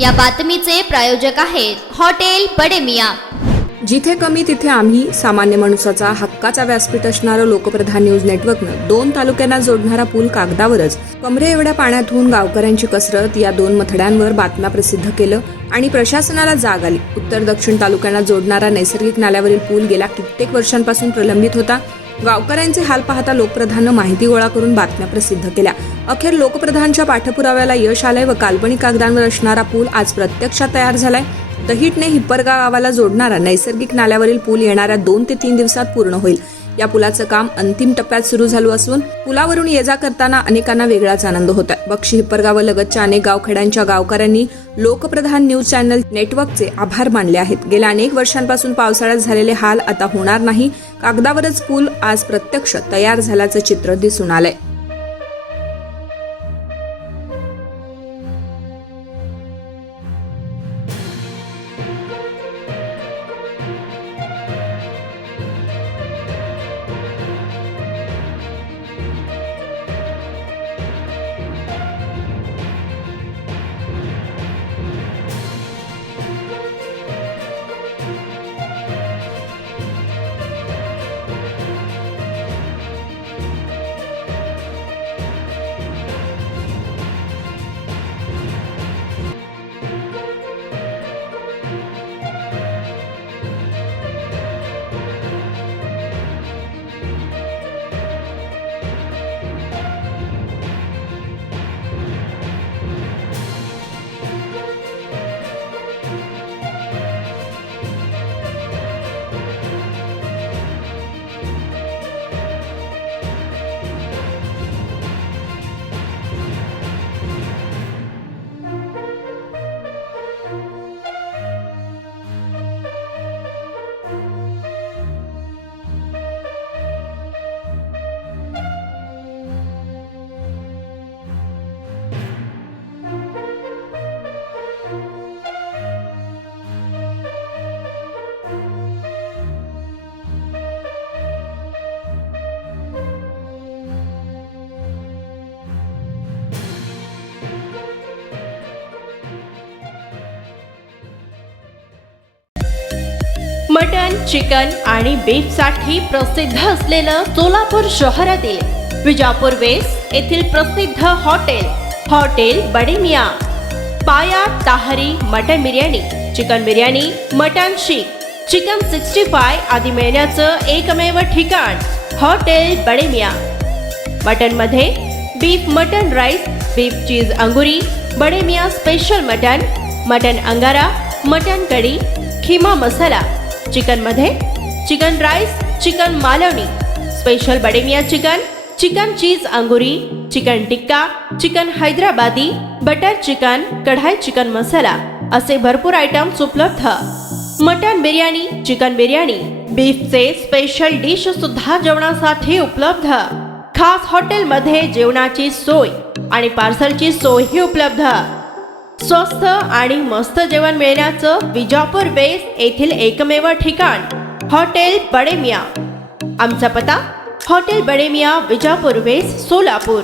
या बातमीचे प्रायोजक आहेत हॉटेल बडे मियां। जिथे कमी तिथे आम्ही सामान्य माणसाचा हक्काचा व्यासपीठ असणारं लोकप्रधान न्यूज नेटवर्कनं 2 तालुक्यांना जोडणारा पूल कागदावरच कमरे एवढ्या पाण्यातून गावकऱ्यांची कसरत या 2 मथड्यांवर बातम्या प्रसिद्ध केलं आणि प्रशासनाला जाग आली। उत्तर दक्षिण तालुक्यांना जोडणारा नैसर्गिक नाल्यावरील पूल गेल्या कित्येक वर्षांपासून प्रलंबित होता। गावकऱ्यांचे हाल पाहता लोकप्रधाननं माहिती गोळा करून बातम्या प्रसिद्ध केल्या। अखेर लोकप्रधानच्या पाठपुराव्याला यश आलंय व काल्पनिक कागदांवर असणारा पूल आज प्रत्यक्षात तयार झालाय। दहिटने हिप्परगाव गावाला जोडणारा नैसर्गिक नाल्यावरील पूल येणाऱ्या 2 ते 3 दिवसात पूर्ण होईल। या पुलाचं काम अंतिम टप्प्यात सुरू झालं असून पुलावरून ये जा करताना अनेकांना वेगळाच आनंद होत आहे। बक्षी हिप्परगाव लगतच्या अनेक गावखेड्यांच्या गावकऱ्यांनी लोकप्रधान न्यूज चॅनल नेटवर्कचे आभार मानले आहेत। गेल्या अनेक वर्षांपासून पावसाळ्यात झालेले हाल आता होणार नाही। कागदावरच पूल आज प्रत्यक्ष तयार झाल्याचं चित्र दिसून आलंय। मटन, चिकन आणि बीफ साठी प्रसिद्ध असलेलं सोलापूर शहरातील विजापूर वेस्ट येथील प्रसिद्ध हॉटेल बडे मियां। पाया ताहरी mutton biryani, chicken biryani, mutton seekh, chicken 65 आदी मिळण्याचं एकमेव ठिकाण हॉटेल बडे मियां। मटन मध्ये beef mutton rice, beef cheese अंगुरी, Bade Miyan special mutton, mutton अंगारा, मटन कढी, खिमा मसाला। चिकन मध्ये chicken rice, chicken Malvani, special Bade Miyan chicken, chicken cheese अंगुरी, chicken tikka, chicken Hyderabadi, butter chicken, kadai chicken masala असे भरपूर आयटम्स उपलब्ध। मटन बिर्याणी, चिकन बिर्याणी, बीफचे स्पेशल डिश सुद्धा जेवणासाठी उपलब्ध। खास हॉटेलमध्ये जेवणाची सोय आणि पार्सलची सोयही उपलब्ध। स्वस्त आणि मस्त जेवण मिळण्याचं विजापूर वेस्ट येथील एकमेव ठिकाण हॉटेल बडे मियां। आमचा पत्ता हॉटेल बडे मियां, विजापूर वेस्ट, सोलापूर।